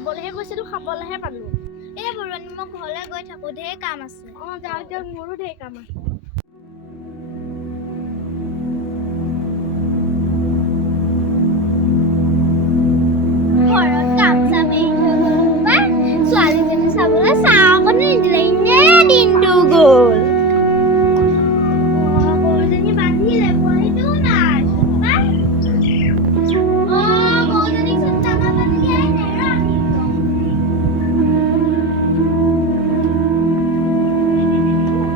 যাবলৈহে গৈছিলো খাবলৈহে পালো। এই বুৰণি মই ঘৰলৈ গৈ থাকো, ঢেৰ কাম আছে। যাওঁ দিয়ক, মোৰো ঢেৰ কাম আছে। ঘৰত কাম চাম এৰি থৈ গলো বা ছোৱালীজনী চাবলৈ চাহ অকণ নিদিলে, এনেই দিনটো গ'ল। গৰুজনী বান্ধিলে, পোৱালিটোও নাই বা। গৰুজনীক চোন দানা পানী দিয়াই নাই, ৰ আনি দিওঁ।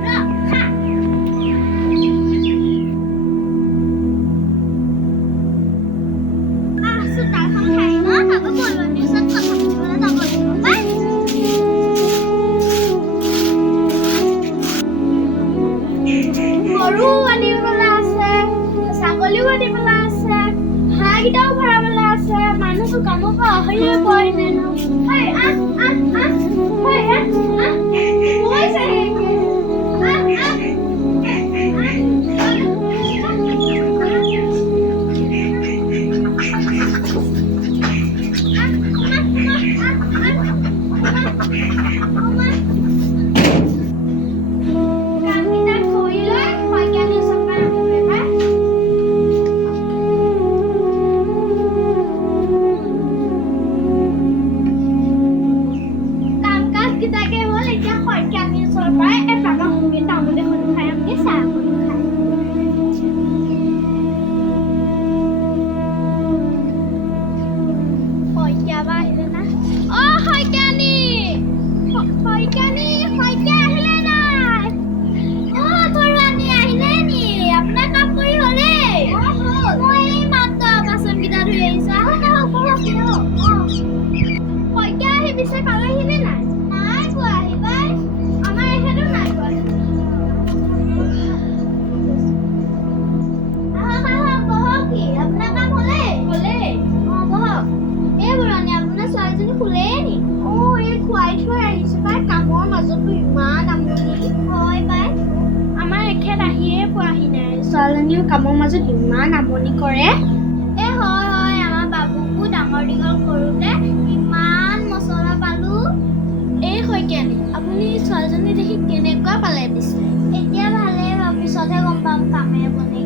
ৰ, খা। চোতালখন খাই ন, আকৌ বুৰণিৰ ওচৰত কথা পাতিবলৈ যাব লাগিব পাই। গৰু আনিবলৈ আছে, ছাগলীও আনিবলৈ আছে, হাঁহকেইটাও ভৰাবলৈ আছে। মানুহটো কামৰ পৰা অহায়ে পোৱাই নাই ন। হেই, আহ, আহ, আহ। হেই, আহ, আহ। গৈছেহে এতিয়া। আহ, আহ। কামকেইটা কৰি লৈ শইকীয়ানীৰ ওচৰৰ পৰা আহোঁগৈ পাই। কাম-কাজকেইটাকে হ'ল, এতিয়া শইকীয়ানীৰ ওচৰৰ পৰাই এপাক আহোঁগৈ, তামোল এখনো খাই আহোঁগৈ, চাহ অকণো খাই আহোঁগৈ। শইকীয়া বা আহিলে না? শইকীয়ানী! শইকীয়ানী, শইকীয়া আহিলে নাই? বৰুৱানী আহিলে নি? আপোনাৰ কাম কৰি হ'লেই? মই এই মাত্ৰ বাচনকেইটা ধুই আহিছোঁ। শইকীয়া আহি পিছে পালেহিনে নাই? নাই পোৱাহি পাই। আমাৰ এখেতো নাই পোৱাহি। আহক, আহক, বহকহি। আপোনাৰ কাম হ'লেই? হ'লেই। বহক। এই বুৰণী, আপোনাৰ ছোৱালীজনী শুলেই নি? এই খুৱাই থৈ আহিছোঁ পাই। কামৰ মাজতো ইমান আমনি। হয় পাই। আমাৰ এখেত আহিয়ে পোৱাহি নাই। ছোৱালীজনীও কামৰ মাজত ইমান আমনি কৰে। হয়, আমাৰ বাবুকো ডাঙৰ দীঘল কৰোঁতে ইমান মছলা পালো। এই শইকীয়ানী, আপুনি ছোৱালীজনী দেখি কেনেকুৱা পালে পিছে? এতিয়া ভালেই বাৰু, পিছতহে গম পাম কামে বনে